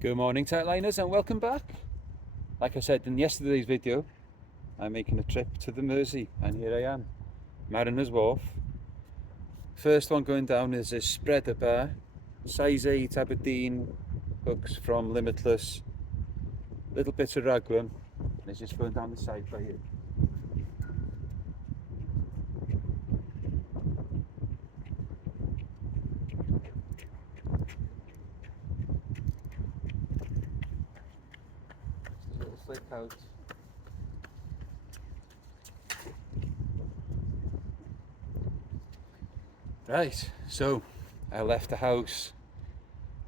Good morning, Tightliners, and welcome back. Like I said in yesterday's video, I'm making a trip to the Mersey, and here I am, Mariner's Wharf. First one going down is this spreader bar, size 8 Aberdeen hooks from Limitless, little bit of raglan, and it's just going down the side by here. This little flick out. Right, so I left the house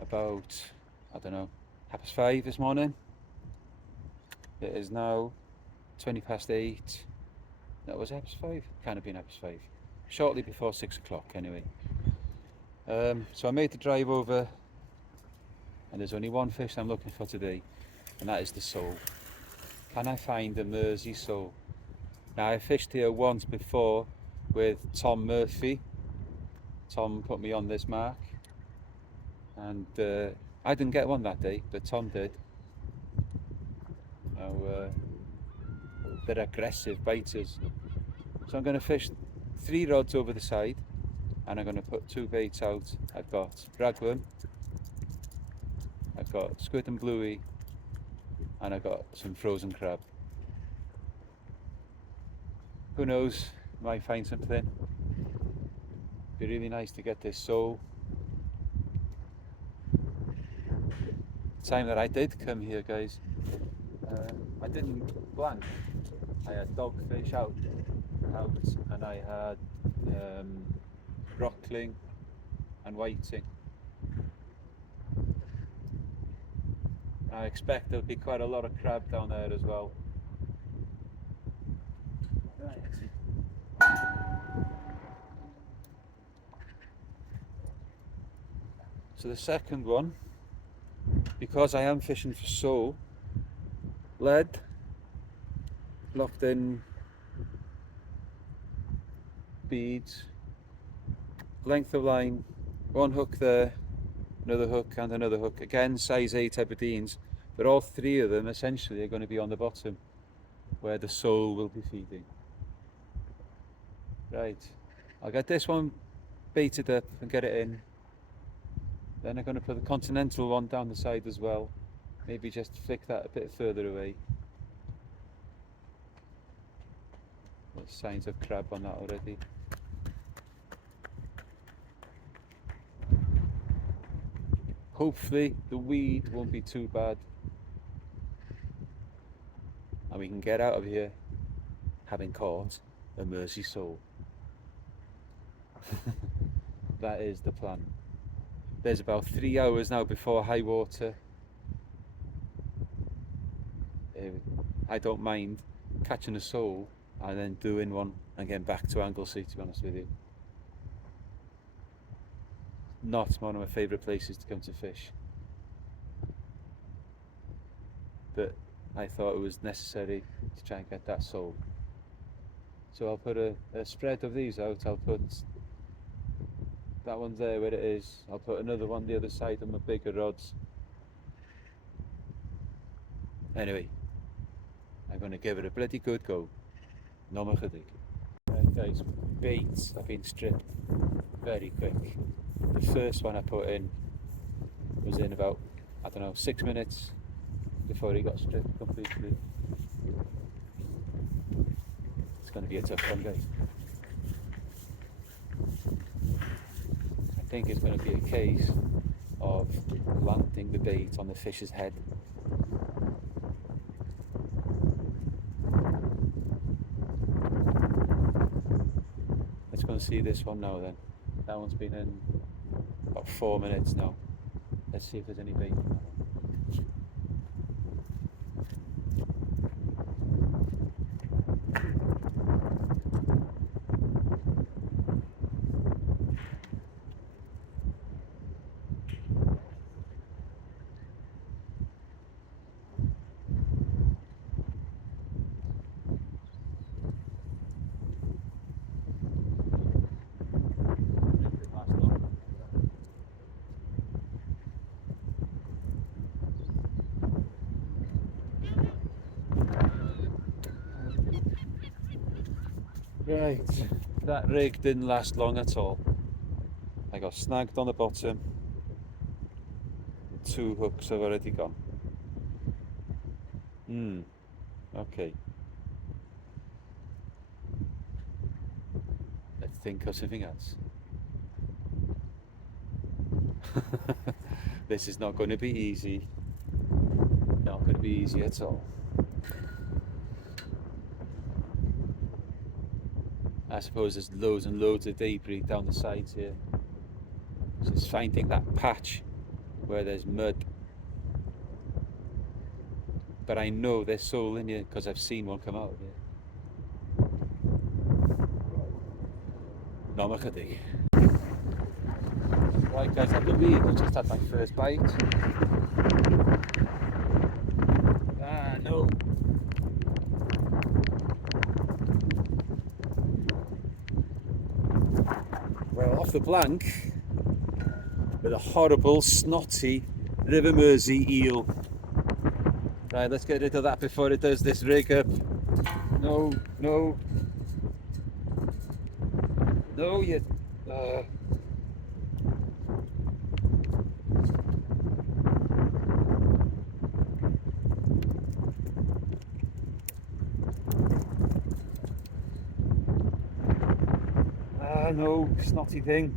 about, I don't know, 5:30 this morning. It is now 8:20. No, was it 5:30? Kind of been 5:30. Shortly before 6 o'clock anyway. So I made the drive over, and there's only one fish I'm looking for today, and that is the sole. Can I find a Mersey sole? Now, I fished here once before with Tom Murphy. Tom put me on this mark, and I didn't get one that day, but Tom did. Now, they're aggressive biters. So I'm going to fish 3 rods over the side, and I'm going to put 2 baits out. I've got raglan, I've got squid and bluey, and I've got some frozen crab. Who knows, might find something. Be really nice to get this sole. Time that I did come here, guys, I didn't blank. I had dogfish out, and I had rockling and whiting. I expect there'll be quite a lot of crab down there as well. So the second one, because I am fishing for sole, lead, locked in beads, length of line, 1 hook there, another hook and another hook, again size 8 Aberdeens, but all 3 of them essentially are going to be on the bottom where the sole will be feeding. Right, I'll get this one baited up and get it in. Then I'm going to put the continental one down the side as well, maybe just flick that a bit further away. There's signs of crab on that already. Hopefully the weed won't be too bad, and we can get out of here having caught a Mersey sole. That is the plan. There's about 3 hours now before high water. I don't mind catching a sole and then doing one and getting back to Anglesey, to be honest with you. Not one of my favourite places to come to fish, but I thought it was necessary to try and get that sole. So I'll put a spread of these out. I'll put that one there where it is. I'll put another one the other side on my bigger rods. Anyway, I'm going to give it a bloody good go. No more chydig. Right guys, baits have been stripped very quick. The first one I put in was in about, I don't know, 6 minutes before he got stripped completely. It's going to be a tough one, guys. I think it's going to be a case of landing the bait on the fish's head. Let's go and see this one now then. That one's been in about 4 minutes now. Let's see if there's any bait. Right, that rig didn't last long at all. I got snagged on the bottom. 2 hooks have already gone. Okay. Let's think of something else. This is not going to be easy. Not going to be easy at all. I suppose there's loads and loads of debris down the sides here. Just finding that patch where there's mud. But I know there's soul in here because I've seen one come out of here. Not chydig. Right guys, I believe I just had my first bite. Ah, no. Well, off the blank with a horrible, snotty River Mersey eel. Right, let's get rid of that before it does this rig up. No, no. No, you... no, snotty thing.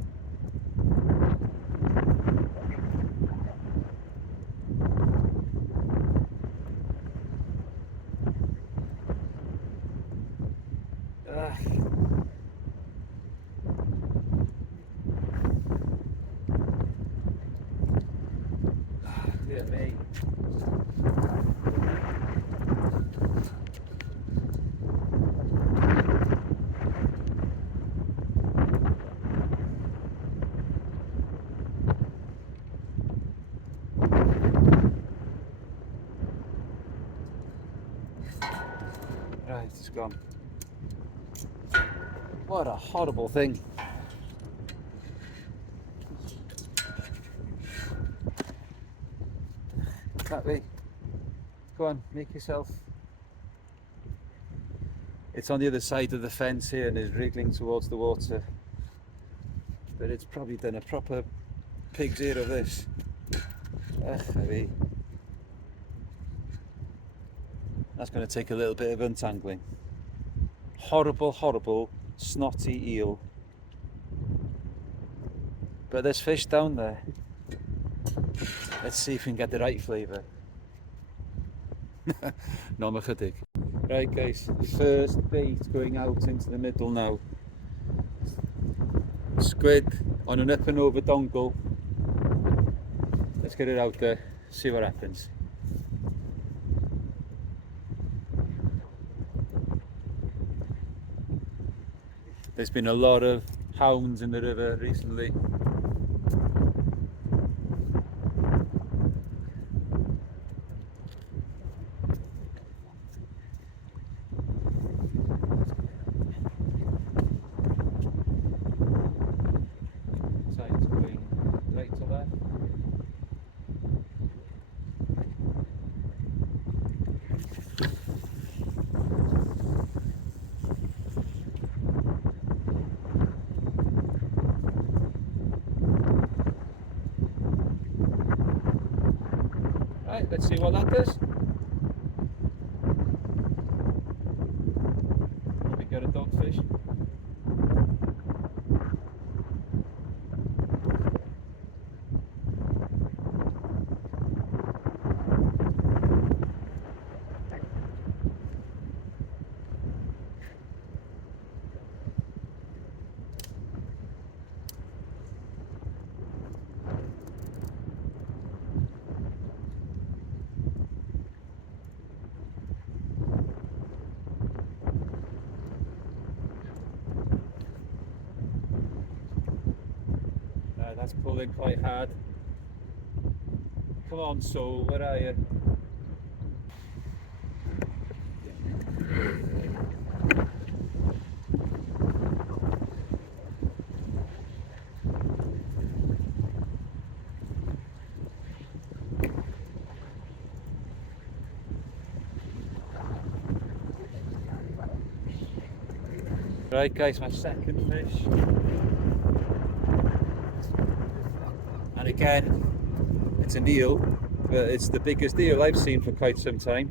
Dear me. Right, it's gone. What a horrible thing. That way. Go on, make yourself. It's on the other side of the fence here and is wriggling towards the water. But it's probably done a proper pig's ear of this. Heavy. That's going to take a little bit of untangling. Horrible, horrible, snotty eel. But there's fish down there. Let's see if we can get the right flavour. No chydig. Right guys, first bait going out into the middle now. Squid on an up and over dongle. Let's get it out there, see what happens. There's been a lot of hounds in the river recently. Side's going right to left. Right, let's see what that does. We got a dogfish. That's pulling quite hard. Come on, soul, where are you? Right guys, my second fish. And again, it's an eel, but it's the biggest eel I've seen for quite some time.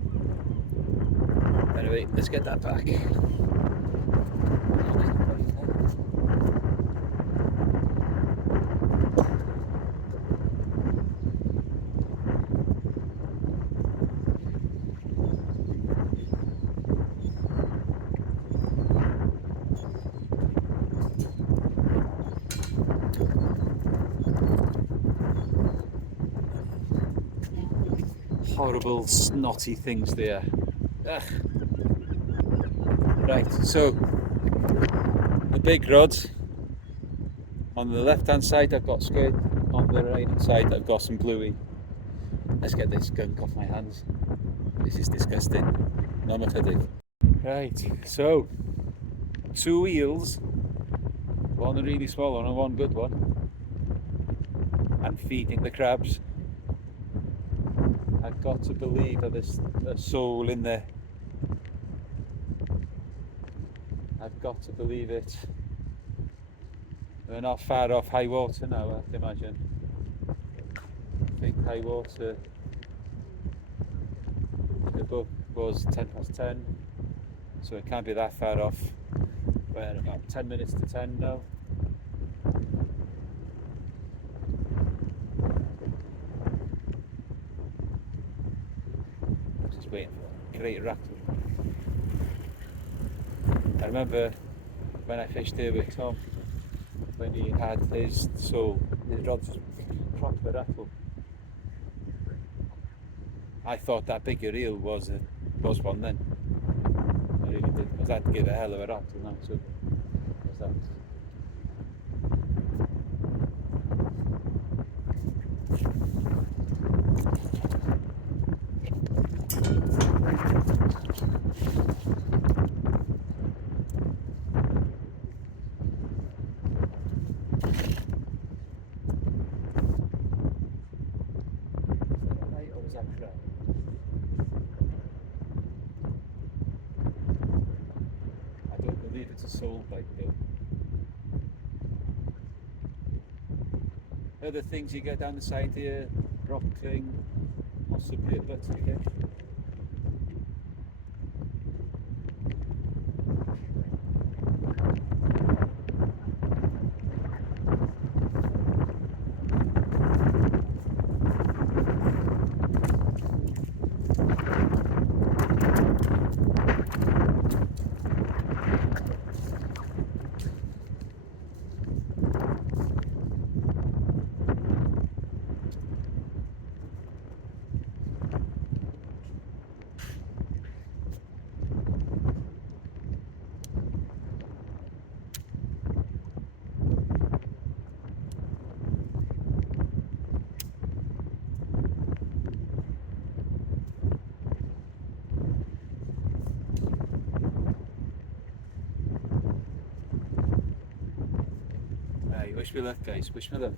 Anyway, let's get that back. Horrible snotty things there. Ugh. Right, so the big rod on the left hand side I've got squid, on the right hand side I've got some bluey. Let's get this gunk off my hands. This is disgusting. No more headache. Right, so 2 eels, one a really small one and one good one. I'm feeding the crabs. I've got to believe that there's a soul in there. I've got to believe it. We're not far off high water now, I'd imagine. I think high water, the book was 10:10, so it can't be that far off. We're about 10 minutes to 10 now. Just waiting for a great rattle. I remember when I fished here with Tom, when he had his soul, his rod just proper rattle. I thought that bigger eel was one then. I really did, because that gave a hell of a rattle now. So what's that? Or was that crab? I don't believe it's a soul bite though. Other things you get down the side here, rock thing, possibly a butt again. Wish me luck guys, wish me luck.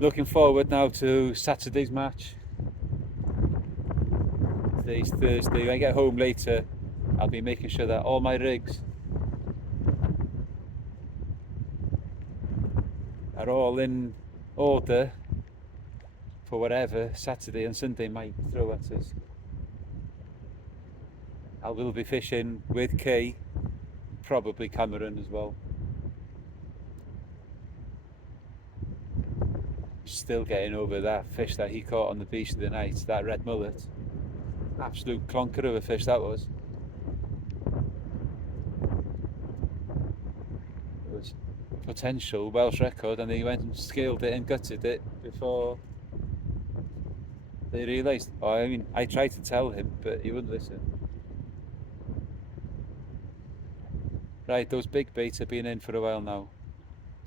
Looking forward now to Saturday's match. Today's Thursday. When I get home later, I'll be making sure that all my rigs are all in order for whatever Saturday and Sunday might throw at us. I will be fishing with Kay, probably Cameron as well. Still getting over that fish that he caught on the beach the other night, that red mullet. Absolute clonker of a fish that was. It was potential Welsh record, and he went and scaled it and gutted it before they realised. Oh, I mean, I tried to tell him, but he wouldn't listen. Right, those big baits have been in for a while now.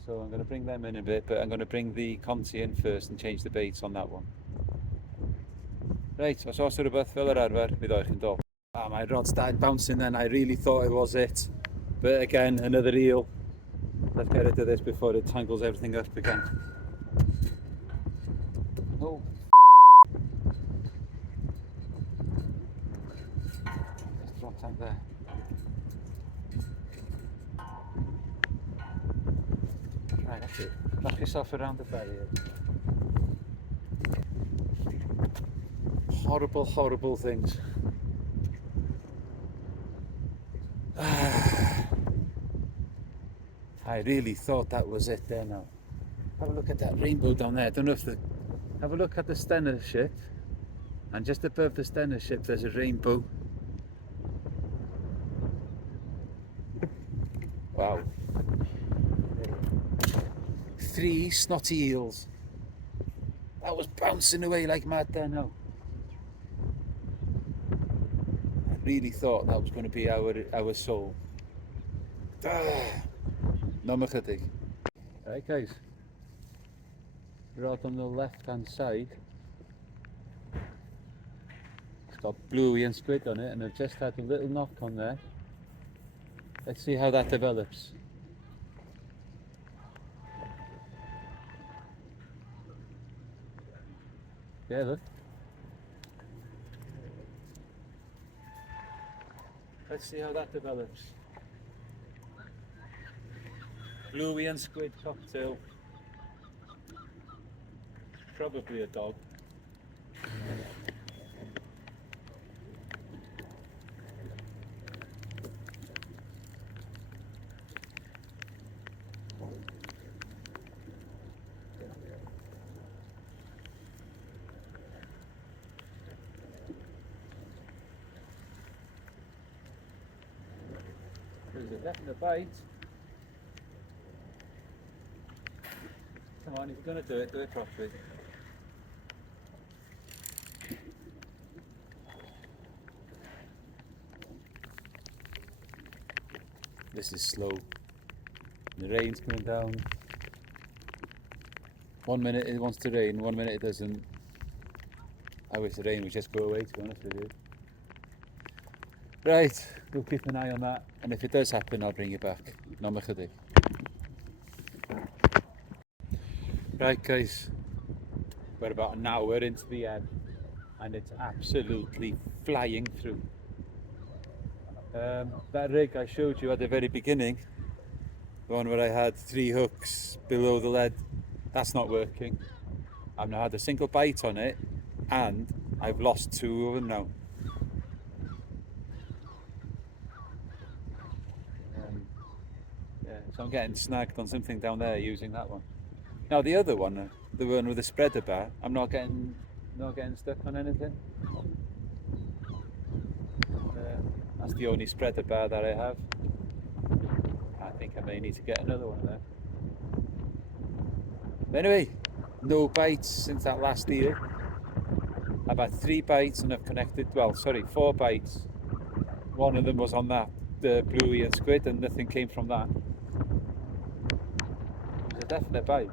So I'm going to bring them in a bit, but I'm going to bring the Conti in first and change the baits on that one. Right, os oes rhywbeth fel yr arfer, mi ddoi chi'n dol. Ah, my rod started bouncing then, I really thought it was it. But again, another eel. Let's get rid of this before it tangles everything up again. Oh. Just dropped out there. Right, that's it. Knock yourself around the barrier. Horrible, horrible things. I really thought that was it there now. Have a look at that rainbow down there. I don't know if the... Have a look at the Stenner ship. And just above the Stenner ship there's a rainbow. Wow. 3 snotty eels. That was bouncing away like mad there now. I really thought that was going to be our soul. No chydig. Right guys, we're out on the left hand side. It's got bluey and squid on it, and I've just had a little knock on there. Let's see how that develops. Yeah, look. Let's see how that develops. Bluey and squid cocktail. Probably a dog. There's a definite bite. Come on, if you're going to do it properly. This is slow. The rain's coming down. 1 minute it wants to rain, 1 minute it doesn't. I wish the rain would just go away, to be honest with you. Right, we'll keep an eye on that, and if it does happen I'll bring you back. No chydig. Right guys, we're about an hour into the ebb and it's absolutely flying through. That rig I showed you at the very beginning, the one where I had 3 hooks below the lead, that's not working. I've now had a single bite on it and I've lost 2 of them now. Yeah, so I'm getting snagged on something down there using that one. Now the other one, the one with the spreader bar, I'm not getting stuck on anything. That's the only spreader bar that I have. I think I may need to get another one there. But anyway, no bites since that last year. I've had 3 bites and I've connected, 4 bites. One of them was on that, the bluey and squid, and nothing came from that. It was a definite bite.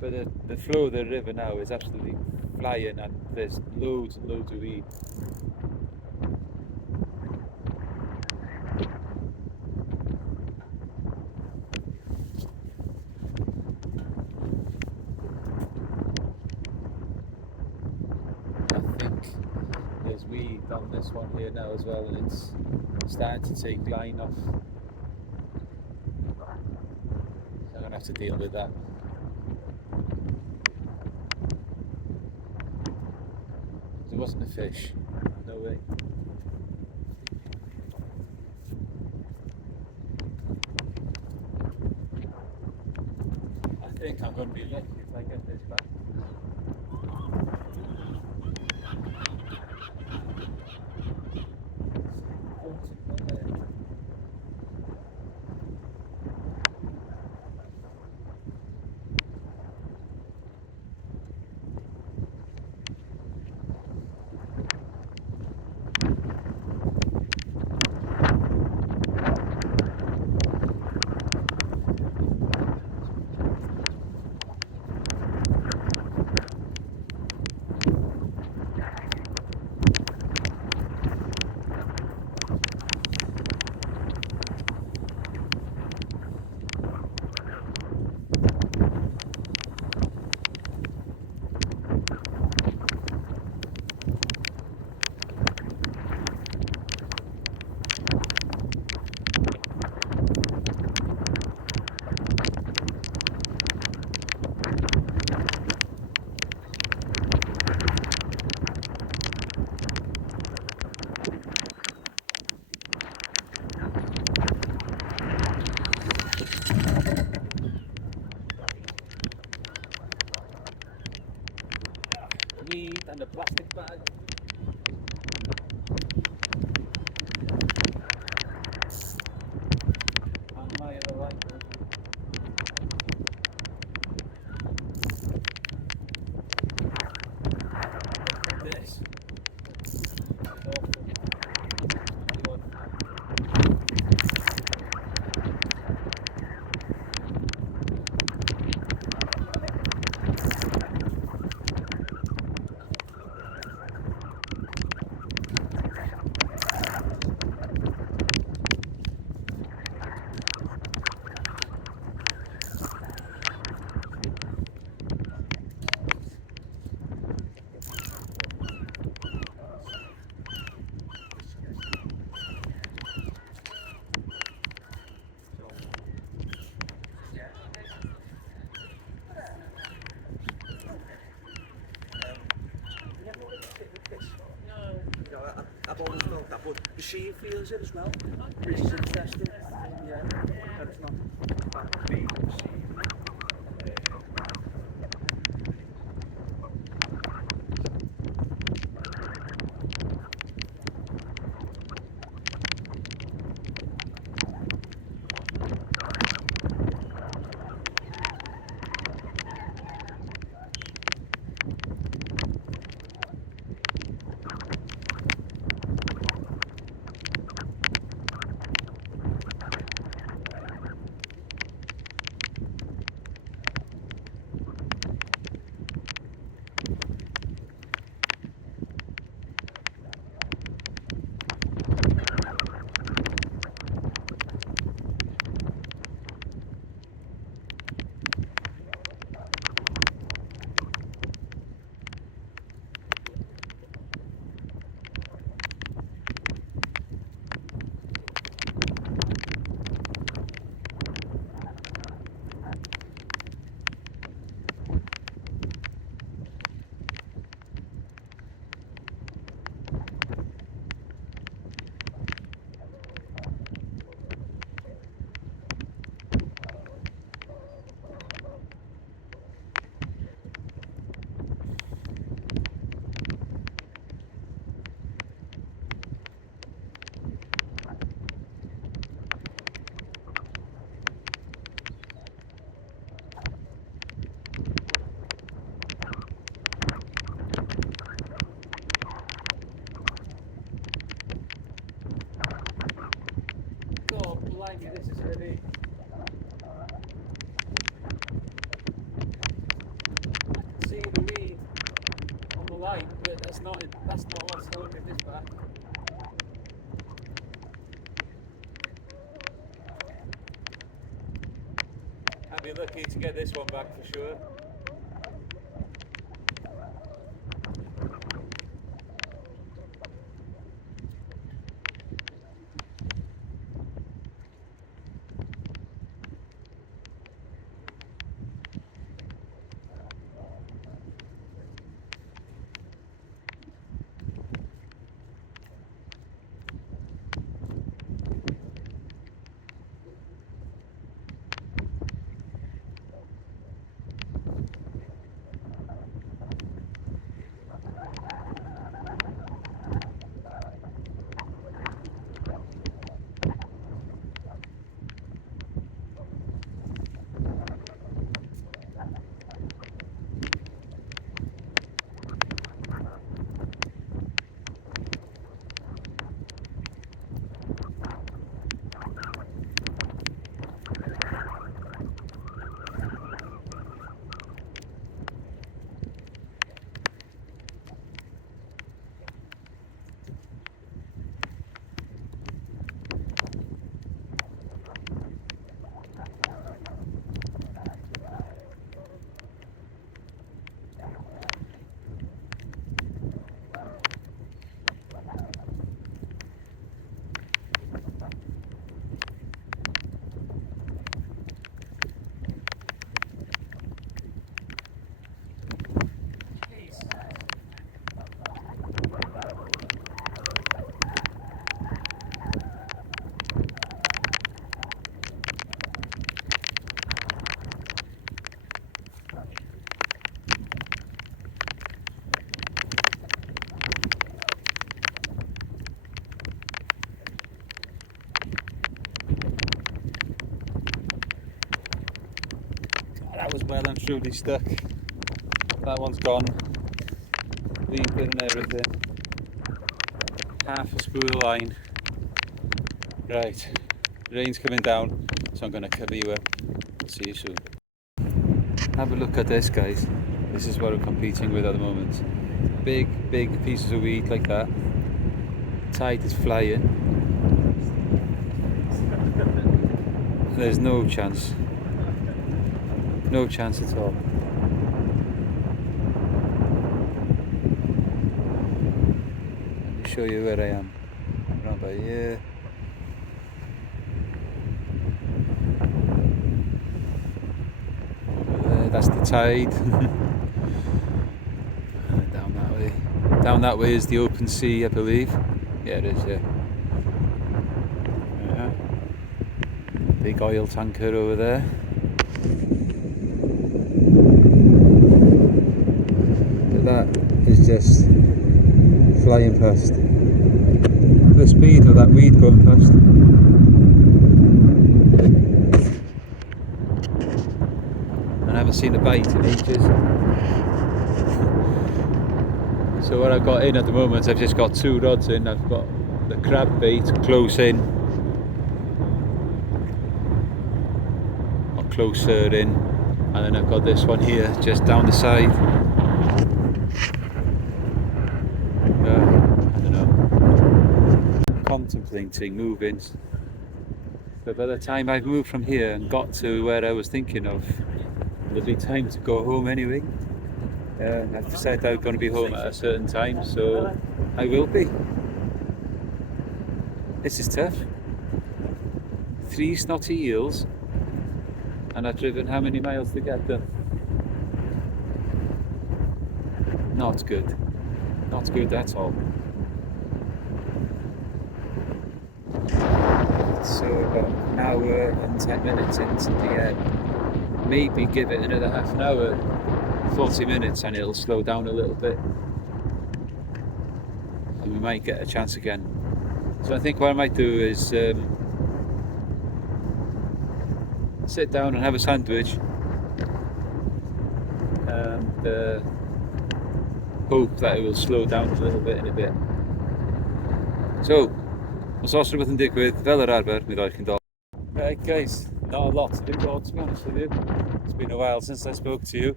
But the flow of the river now is absolutely flying and there's loads and loads of weed. I think there's weed on this one here now as well, and it's starting to take line off. So I'm going to have to deal with that. It wasn't a fish, no way. I think I'm going to be lucky if I get this back. weed and a plastic bag. And my other light. This. I've always felt that, but the sea feels it as well, which is interesting. Yeah, that it's not about being the sea. Blimey, this is heavy. I can see the weed on the light, but that's not what's holding this back. I'd be lucky to get this one back for sure. truly stuck. That one's gone. Leader and everything. Half a spool line. Right, rain's coming down, so I'm going to cover you up. See you soon. Have a look at this, guys. This is what I'm competing with at the moment. Big pieces of weed like that. Tide is flying. There's no chance. No chance at all. Let me show you where I am. Around by here. That's the tide. Down that way. Down that way is the open sea, I believe. Yeah, it is, yeah. Big oil tanker over there. But that is just flying past. The speed of that weed going past. I haven't seen a bite in ages. So what I've got in at the moment, I've just got 2 rods in. I've got the crab bait close in, or closer in, and then I've got this one here just down the side. I don't know. Contemplating moving. But by the time I've moved from here and got to where I was thinking of, it'll be time to go home anyway. I've decided I'm going to be home at a certain time, so I will be. This is tough. 3 snotty eels, and I've driven how many miles to get them? Not good. Not good at all. So about an hour and 10 minutes into the end. Maybe give it another half an hour, 40 minutes, and it'll slow down a little bit. And we might get a chance again. So I think what I might do is sit down and have a sandwich and hope that it will slow down a little bit in a bit. So, os os rhywbeth yn digwydd, fel yr arfer, mi ddoi chi'n dod. Right guys, not a lot to report, to be honest with you. It's been a while since I spoke to you.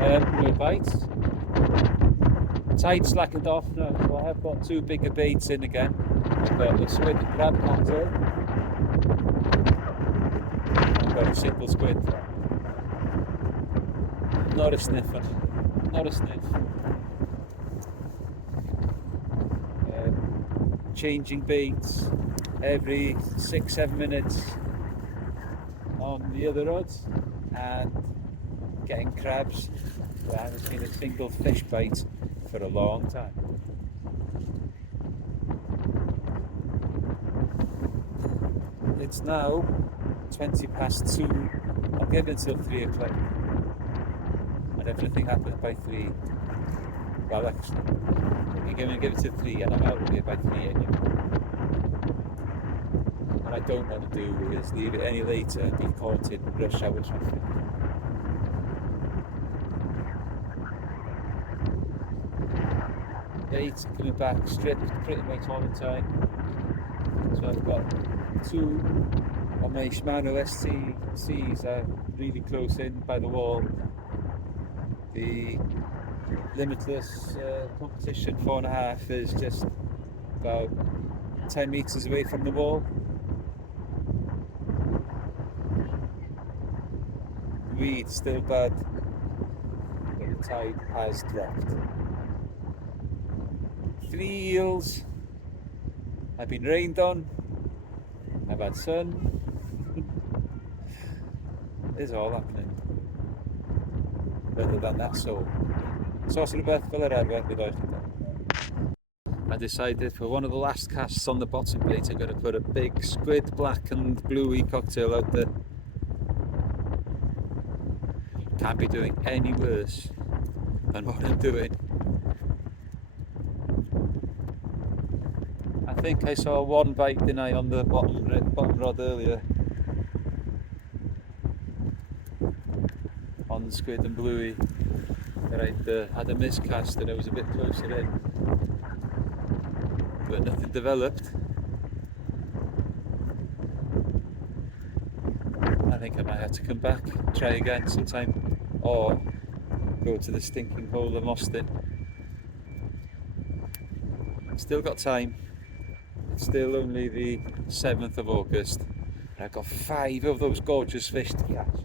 No bites. Tide slackened off now, so I have got 2 bigger baits in again. I've got a squid crab cocktail. I've got a simple squid. Not a sniffer. Not a sniff. Changing baits every 6-7 minutes on the other rods, and getting crabs. There hasn't been a single fish bite for a long time. It's now 20 past 2. I'll give it until 3 o'clock, and everything happens by 3. Well, actually, you're going to give it to 3 and I'm out of here by 3 anyway. What I don't want to do is leave it any later and be caught in rush hour traffic. Baits are coming back stripped pretty much all the time. So I've got 2 on my Shimano STCs are really close in by the wall. The Limitless competition 4.5 is just about 10 metres away from the wall. Weed's still bad, but the tide has dropped. 3 eels. I've been rained on. I've had sun. It's all happening. Other than that, so rhywbeth fel yr arfer, bydd oed. I decided for one of the last casts on the bottom plate, I'm going to put a big squid black and bluey cocktail out there. Can't be doing any worse than what I'm doing. I think I saw 1 bite, didn't I, on the bottom rod earlier. On one squid and bluey that had a miscast and it was a bit closer in, but nothing developed. I think I might have to come back, try again sometime, or go to the stinking hole of Austin. Still got time. It's still only the 7th of August. And I've got 5 of those gorgeous fish to catch.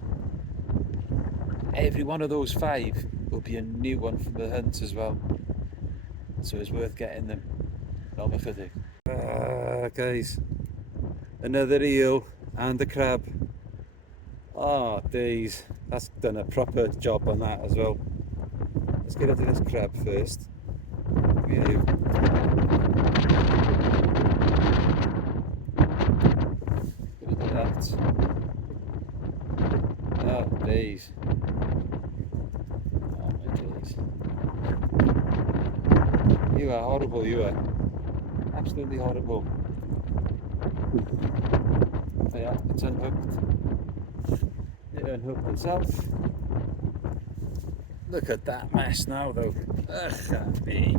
Every one of those 5 will be a new one for the hunt as well. So it's worth getting them. Not chydig. Guys, another eel and a crab. Oh days, that's done a proper job on that as well. Let's get into this crab first. Behave. Look at that. Oh days. Oh my days. You are horrible, you are. Absolutely horrible. Yeah, it's unhooked. It unhooked itself. Look at that mess now though. Ugh, me.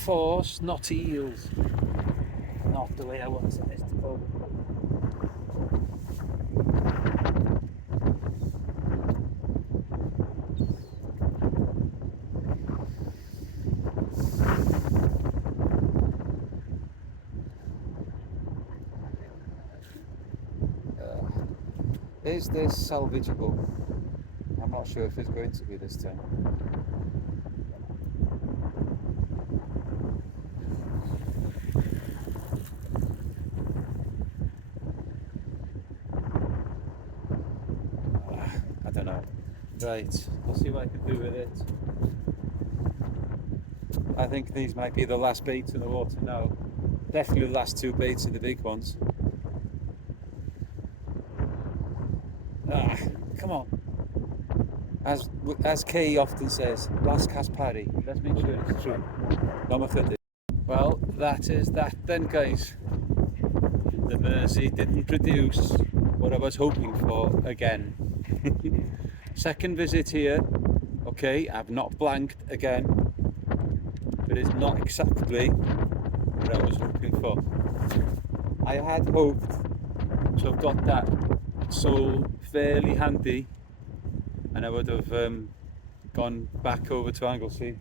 4 snotty eels. Not the way I wanted this to go. Is this salvageable? I'm not sure if it's going to be this time. I don't know. Right, we'll see what I can do with it. I think these might be the last baits in the water now. Definitely the last 2 baits are the big ones. Come on. As Kay often says, last cast parry. Let's make sure it's true. Well, that is that then, guys. The Mersey didn't produce what I was hoping for again. Second visit here. Okay, I've not blanked again, but it's not exactly what I was hoping for. I had hoped to have got that sole fairly handy, and I would have gone back over to Anglesey,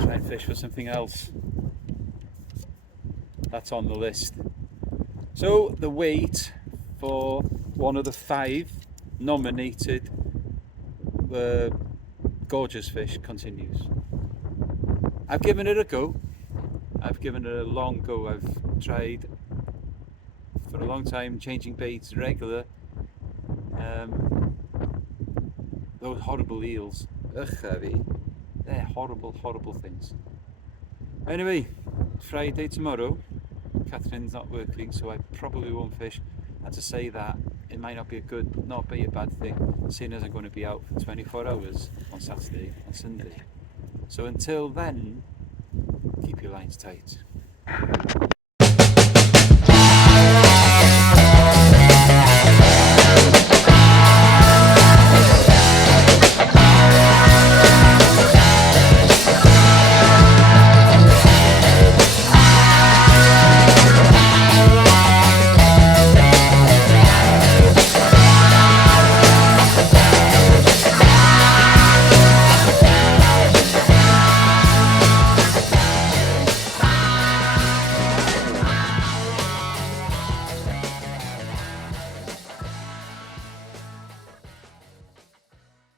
try and fish for something else. That's on the list. So the wait for one of the 5 nominated gorgeous fish continues. I've given it a go. I've given it a long go. I've tried for a long time, changing baits regular. Those horrible eels, they're horrible, horrible things. Anyway, Friday tomorrow, Catherine's not working, so I probably won't fish. And to say that, it might not be a bad thing, seeing as I'm going to be out for 24 hours on Saturday and Sunday. So until then, keep your lines tight.